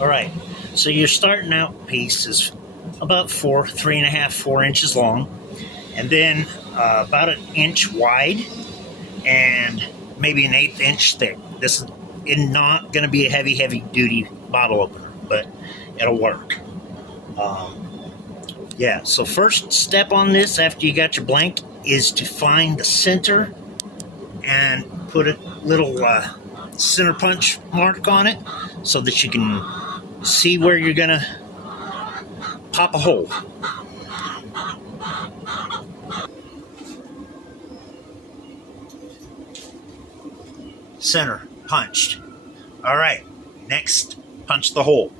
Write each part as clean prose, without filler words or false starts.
All right. So your starting out piece is about 3.5, 4 inches long, and then about an inch wide, and maybe an eighth inch thick. This is not going to be a heavy duty bottle opener, but it'll work. Yeah. So first step on this after you got your blank is to find the center and put a little center punch mark on it so that you can see where you're going to pop a hole. Center punched. All right, next, punch the hole.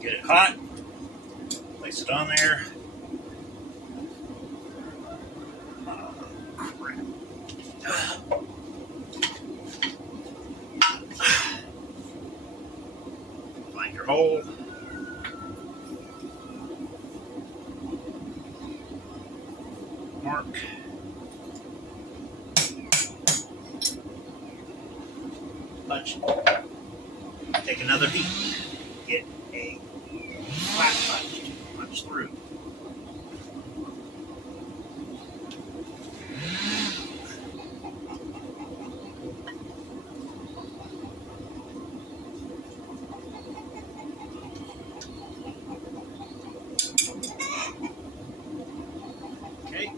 Get it hot, place it on there. Find your hole. Mark. Punch. Take another beat. Get a flat punch. Punch through. Okay.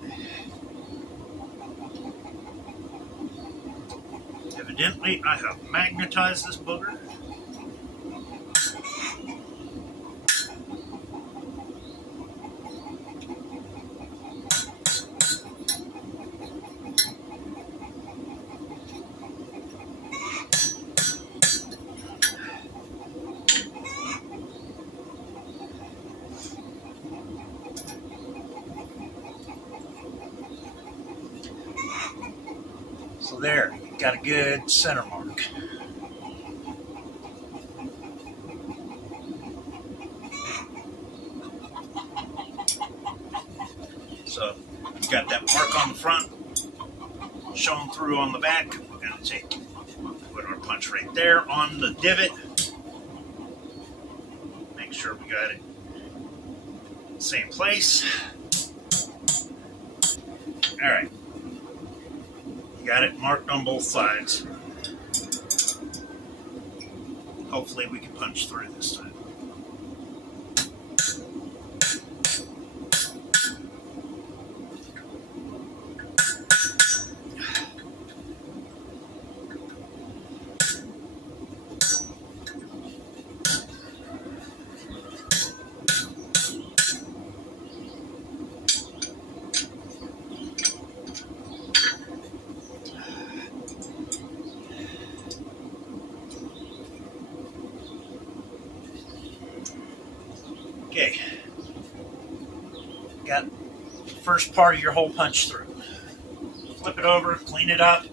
Evidently, I have magnetized this booger. So there, you've got a good center mark. So you've got that mark on the front, showing through on the back. We're going to put our punch right there on the divot. Make sure we got it same place. All right. Got it marked on both sides. Hopefully we can punch through this time. Okay, got the first part of your hole punched through. Flip it over, clean it up.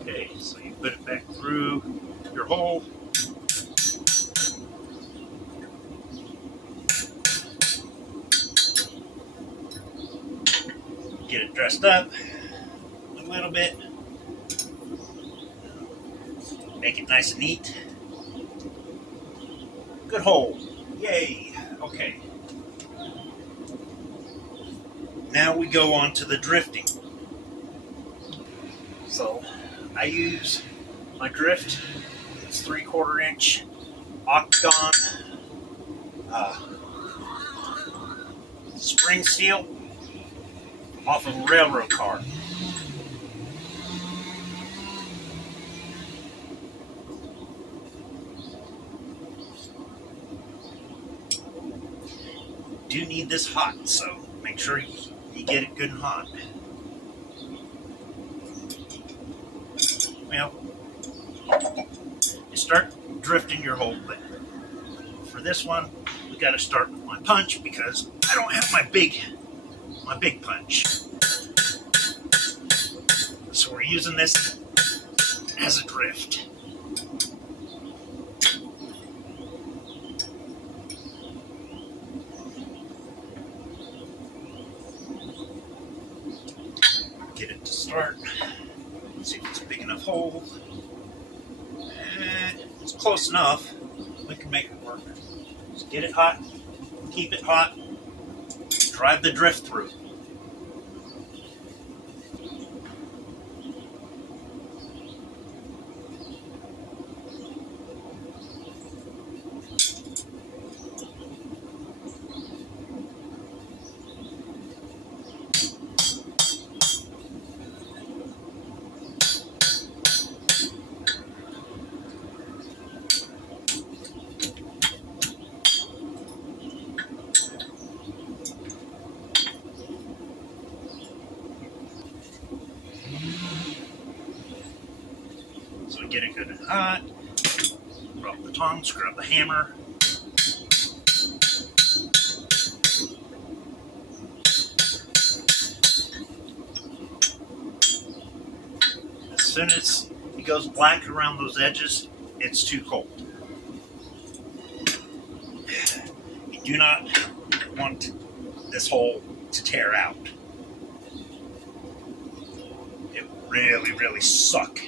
Okay, so you put it back through your hole. Get it dressed up a little bit. Make it nice and neat. Good hole. Yay. Okay. Now we go on to the drifting. So I use my drift. It's 3/4 inch octagon spring steel off of a railroad car. Do need this hot, so make sure you get it good and hot. Well, you start drifting your hole, but for this one, we got to start with my punch because I don't have my big punch. So we're using this as a drift. Get it to start. See if it's a big enough hole. It's close enough. We can make it work. Just get it hot, keep it hot, drive the drift through. So we get it good and hot. Drop the tongs, grab the hammer. As soon as it goes black around those edges, it's too cold. You do not want this hole to tear out. It really, really suck.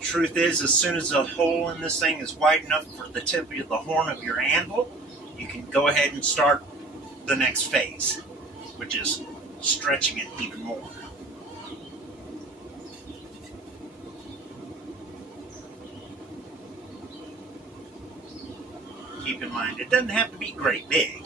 Truth is, as soon as the hole in this thing is wide enough for the tip of the horn of your anvil, you can go ahead and start the next phase, which is stretching it even more. Keep in mind, it doesn't have to be great big.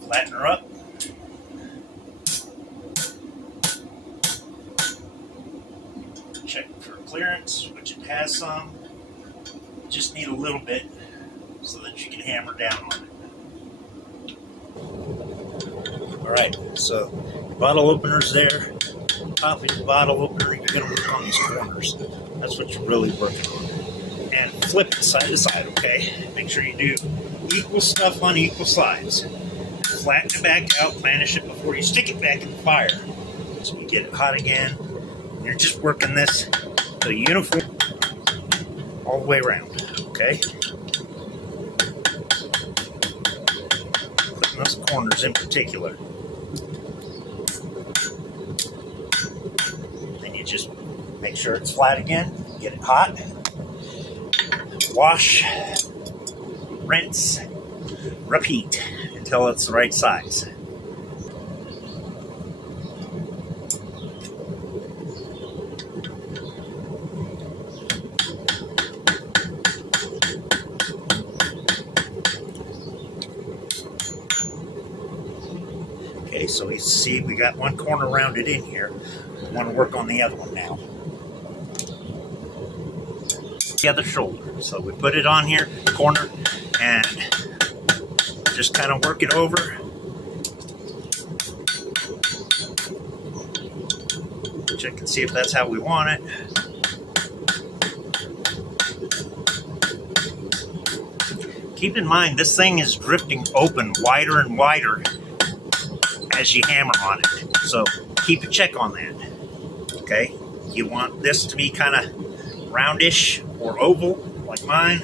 Flatten her up. Check for clearance, which it has some. Just need a little bit so that you can hammer down on it. Alright, so bottle opener's there. Top of the bottle opener, you're going to work on these corners. That's what you're really working on. And flip it side to side, okay? Make sure you do equal stuff on equal sides. Flatten it back out, planish it before you stick it back in the fire. So you get it hot again. You're just working this to uniform all the way around, okay? Putting those corners in particular. Then you just make sure it's flat again, get it hot. Wash, rinse, repeat until it's the right size. Okay, so we see we got one corner rounded in here. We want to work on the other one now. The other shoulder. So we put it on here, corner, and just kind of work it over. Check and see if that's how we want it. Keep in mind, this thing is drifting open wider and wider as you hammer on it. So keep a check on that. Okay, you want this to be kind of roundish or oval, like mine.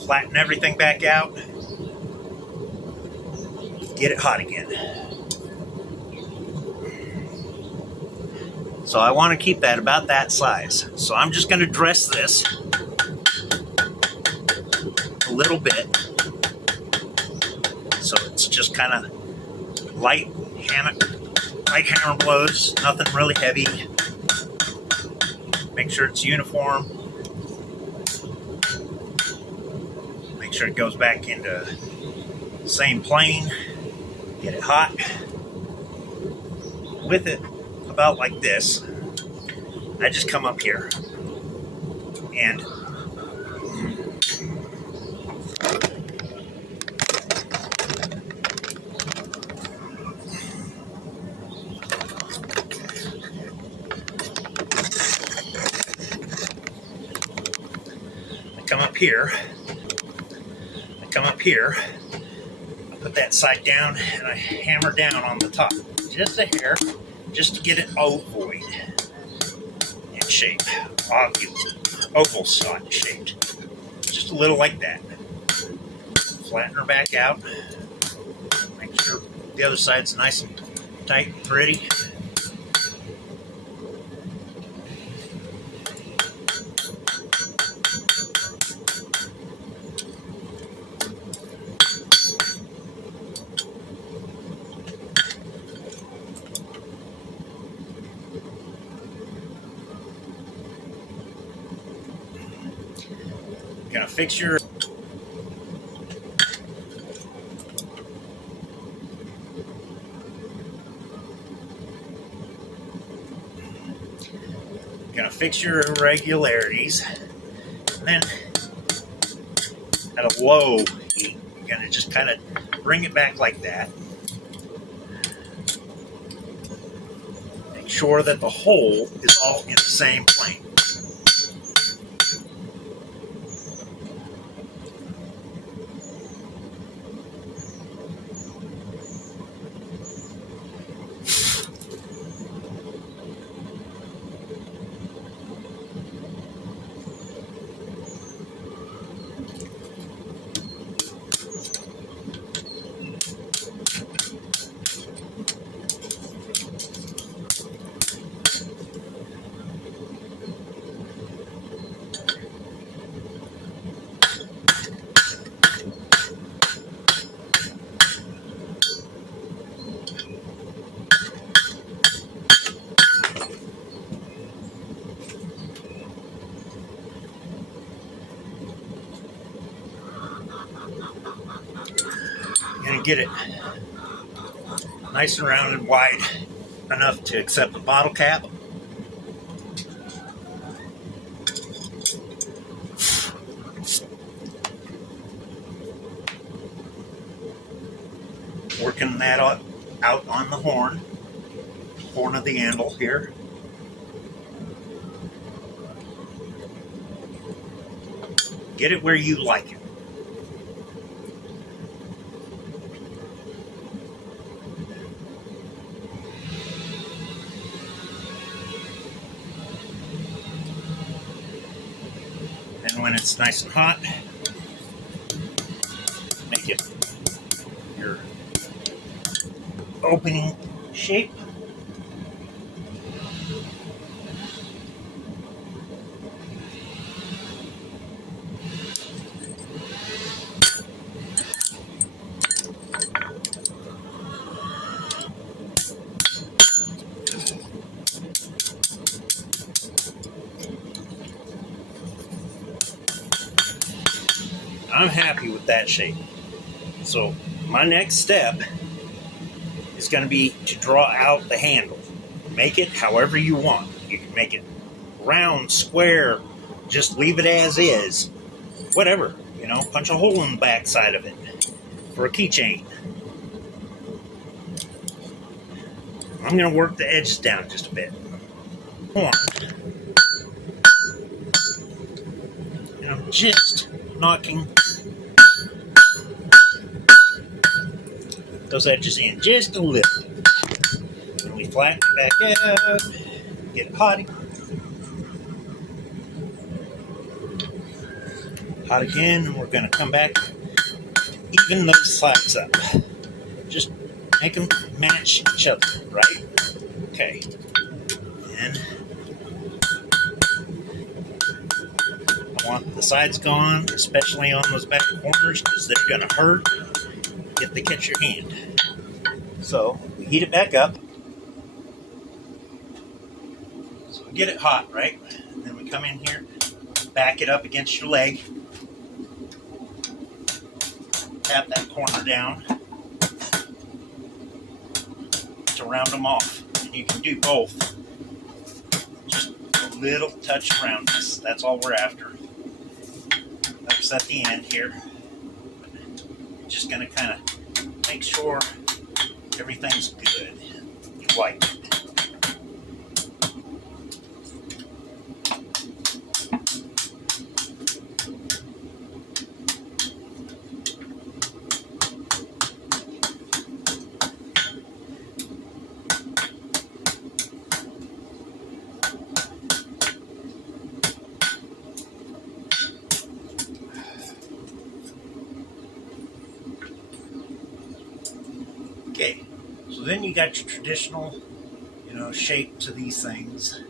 Flatten everything back out. Get it hot again. So I want to keep that about that size. So I'm just going to dress this a little bit. So it's just kind of light hammer blows, nothing really heavy. Make sure it's uniform. Make sure it goes back into the same plane. Get it hot. With it about like this, I just come up here and come up here, I put that side down, and I hammer down on the top, just a hair, just to get it ovoid in shape, oval shaped, just a little like that. Flatten her back out, make sure the other side's nice and tight and pretty. Gonna fix your irregularities, and then at a low heat, you're gonna just kind of bring it back like that. Make sure that the hole is all in the same plane. Gonna get it nice and round and wide enough to accept the bottle cap. Working that out on the horn of the handle here. Get it where you like it. And when it's nice and hot, make it your opening shape. I'm happy with that shape. So my next step is going to be to draw out the handle. Make it however you want. You can make it round, square, just leave it as is. Whatever, punch a hole in the back side of it for a keychain. I'm going to work the edges down just a bit. Hold on. And I'm just knocking those edges in just a little. And we flatten it back out, get it hot again, and we're going to come back, even those sides up. Just make them match each other, right? Okay. And I want the sides gone, especially on those back corners, because they're going to hurt if they catch your hand. So we heat it back up. So we get it hot, right? And then we come in here, back it up against your leg, tap that corner down to round them off. And you can do both. Just a little touch of roundness. That's all we're after. That's at the end here. Just going to kind of make sure everything's good. You like it. Okay, so then you got your traditional, shape to these things.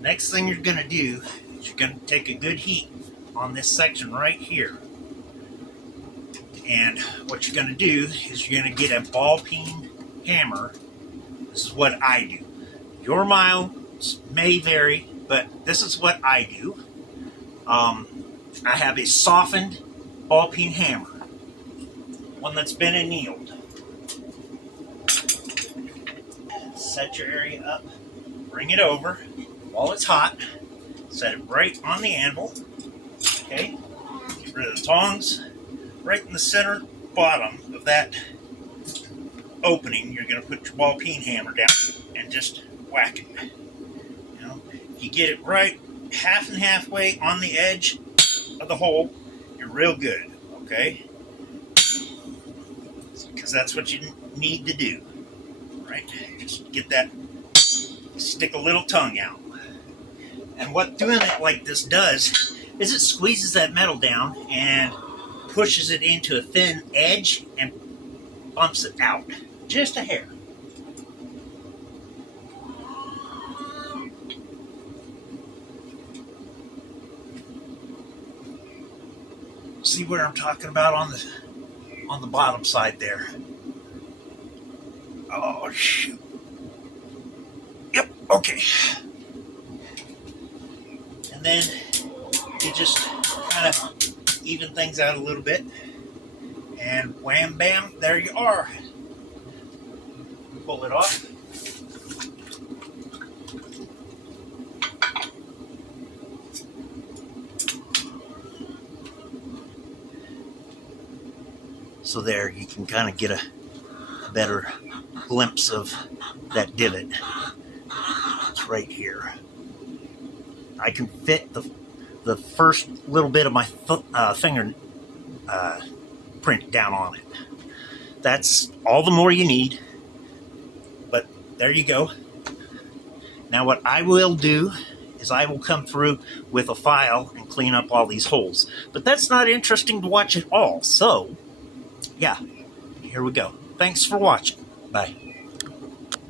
Next thing you're going to do is you're going to take a good heat on this section right here. And what you're going to do is you're going to get a ball peen hammer. This is what I do. Your miles may vary, but this is what I do. I have a softened ball peen hammer, one that's been annealed. Set your area up, bring it over while it's hot, set it right on the anvil. Okay, get rid of the tongs. Right in the center bottom of that opening, you're going to put your ball peen hammer down and just whack it. You get it right half and halfway on the edge of the hole, you're real good. Okay, because that's what you need to do. Right, just get that, stick a little tongue out. And what doing it like this does is it squeezes that metal down and pushes it into a thin edge and bumps it out just a hair. See where I'm talking about on the bottom side there. Oh, shoot. Yep, okay. And then you just kind of even things out a little bit. And wham, bam, there you are. Pull it off. So there, you can kind of get a better glimpse of that divot. It's right here. I can fit the first little bit of my finger print down on it. That's all the more you need. But there you go. Now what I will do is I will come through with a file and clean up all these holes. But that's not interesting to watch at all. So, yeah, here we go. Thanks for watching. Bye.